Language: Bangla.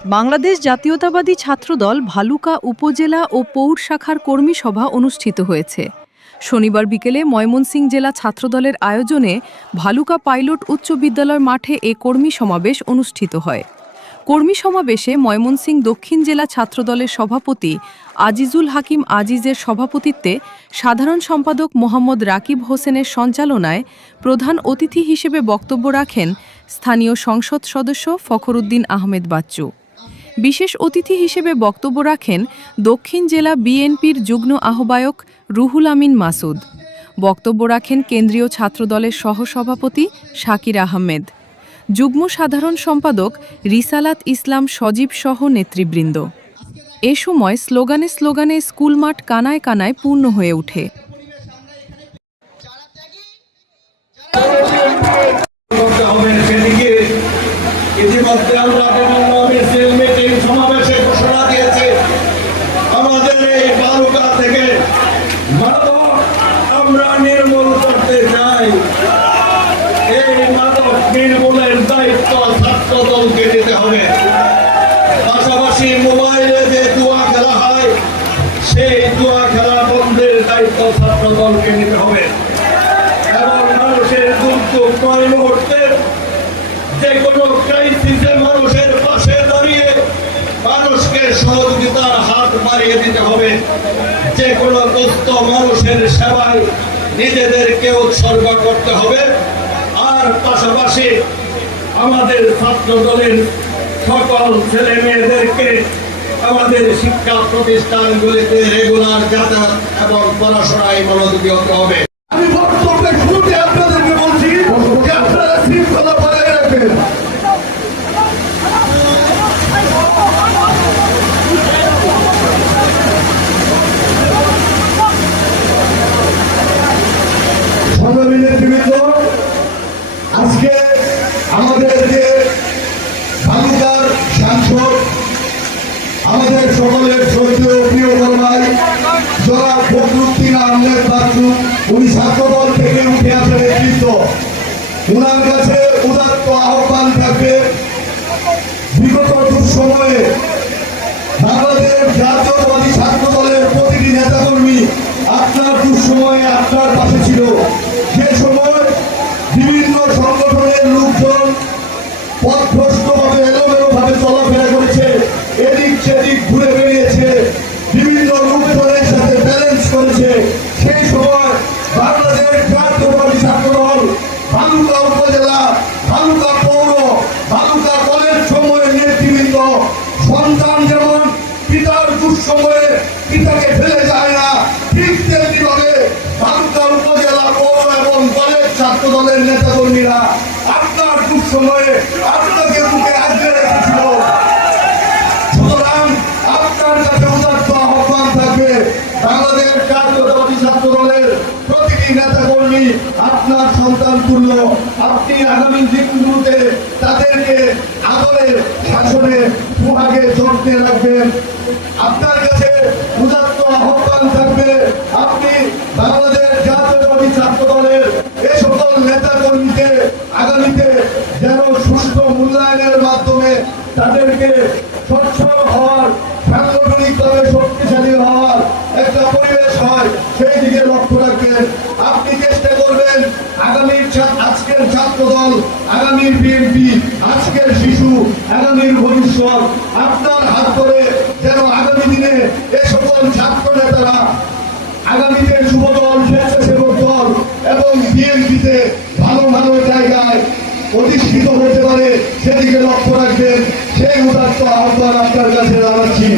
বাংলাদেশ জাতীয়তাবাদী ছাত্রদল ভালুকা উপজেলা ও পৌর শাখার কর্মী সভা অনুষ্ঠিত হয়েছে। শনিবার বিকেলে ময়মনসিংহ জেলা ছাত্রদলের আয়োজনে ভালুকা পাইলট উচ্চ বিদ্যালয় মাঠে এ কর্মী সমাবেশ অনুষ্ঠিত হয়। কর্মী সমাবেশে ময়মনসিংহ দক্ষিণ জেলা ছাত্রদলের সভাপতি আজিজুল হাকিম আজিজের সভাপতিত্বে সাধারণ সম্পাদক মোহাম্মদ রাকিব হোসেনের সঞ্চালনায় প্রধান অতিথি হিসেবে বক্তব্য রাখেন স্থানীয় সংসদ সদস্য ফখরুদ্দিন আহমেদ বাচ্চু। বিশেষ অতিথি হিসেবে বক্তব্য রাখেন দক্ষিণ জেলা বিএনপির যুগ্ম আহ্বায়ক রুহুল আমিন মাসুদ। বক্তব্য রাখেন কেন্দ্রীয় ছাত্রদলের সহসভাপতি শাকির আহমেদ, যুগ্ম সাধারণ সম্পাদক রিসালাত ইসলাম সজীব সহ নেতৃবৃন্দ। এ সময় স্লোগানে স্লোগানে স্কুল মাঠ কানায় কানায় পূর্ণ হয়ে ওঠে। আমাদের এই বালুকা থেকে মাদক আমরা নির্মূল করতে চাই। এই মাদক নির্মূলের দায়িত্ব ছাত্র দলকে নিতে হবে। পাশাপাশি মোবাইলে যে জুয়া খেলা হয়, সেই জুয়া খেলা বন্ধের দায়িত্ব ছাত্র দলকে নিতে হবে এবং মানুষের দুর্যোগময় মুহূর্তে যে কোনো ক্রাইসিসে মানুষের পাশে দাঁড়িয়ে মানুষকে সহযোগিতার হাত বাড়িয়ে দিতে হবে। যে কোনো দুস্থ মানুষের সেবায় নিজেদেরকে উৎসর্গ করতে হবে। আর পাশাপাশি আমাদের ছাত্র দলের সকল ছেলে মেয়েদেরকে আমাদের শিক্ষা প্রতিষ্ঠানগুলিতে রেগুলার যাতায়াত এবং পড়াশোনায় মনোযোগী হতে হবে। আমি বক্তব্যের শুরুতে আপনাদেরকে বলছি যে আপনারা শৃঙ্খলা বজায় রাখবেন। আজকে আমাদের যে ভালুকার সাংসদ, আমাদের সকলের শ্রদ্ধেয় প্রিয় কর্মাই জনাব ফখরুদ্দিন আহমেদ বাচ্চু, উনি ছাত্রদল থেকে উঠে আসেন নেতৃত্ব। উনার কাছে উদাত্ত আহ্বান থাকবে, বিগত দুঃসময়ে বাংলাদেশ জাতীয়তাবাদী ছাত্রদলের প্রতিটি নেতাকর্মী আপনার দুঃসময়ে আপনার পাশে ছিল। সে সময় বিভিন্ন সংগঠনের লোকজন পথভ্রষ্টভাবে এলোমেলোভাবে চলাফেরা করেছে, এদিক সেদিক ঘুরে বেরিয়েছে, বিভিন্ন লোকজনের সাথে ব্যালেন্স করেছে। সেই সময় বাংলাদেশ জাতীয়তাবাদী ছাত্রদল ভালুকা উপজেলা, ভালুকা পৌর, ভালুকা কলেজ সময়ের নেতৃবৃন্দ সন্তান যেমন পিতার দুঃসময়ে পিতাকে ফেলে যায় না, ঠিক তেমনি ভাবে ভালুকা উপজেলা, পৌর এবং কলেজ ছাত্রদলের নেতাকর্মীরা আপনার দুঃসময়ে আপনাকে বুকে আগলে রেখেছিল। সুতরাং আপনার কাছে উদাত্ত আহ্বান থাকবে, বাংলাদেশ জাতীয়তাবাদী ছাত্রদলের প্রতিটি নেতাকর্মী আপনার সন্তান তুল্য। আপনি আগামী দিনগুলোতে তাদেরকে আদরে শাসনে সুহাগে যত্নে রাখবেন। আপনার কাছে উদাত্ত আহ্বান থাকবে, আপনি বাংলাদেশ জাতীয়তাবাদী ছাত্রদলের এ সকল নেতাকর্মীকে আগামীতে যেন সুষ্ঠু মূল্যায়নের মাধ্যমে তাদেরকে সচ্ছল হওয়ার, সাংগঠনিকভাবে শক্তিশালী হওয়ার একটা পরিবেশ হয়, সেই দিকে লক্ষ্য রাখবেন। আপনি চেষ্টা করবেন আগামীর আজকের ছাত্রদল, আগামীর বিএনপি, আজকের শিশু, আগামীর ভবিষ্যৎ আপনার হাত ধরে যেন আগামী দিনে এ সকল ছাত্র নেতারা আগামীতে যুবদল, স্বেচ্ছাসেবক দল এবং বিএনপিতে ভালো ভালো জায়গায় প্রতিষ্ঠিত হতে পারে, সেদিকে লক্ষ্য রাখবেন। সেই উদাত্ত আহ্বান আপনার কাছে জানাচ্ছি।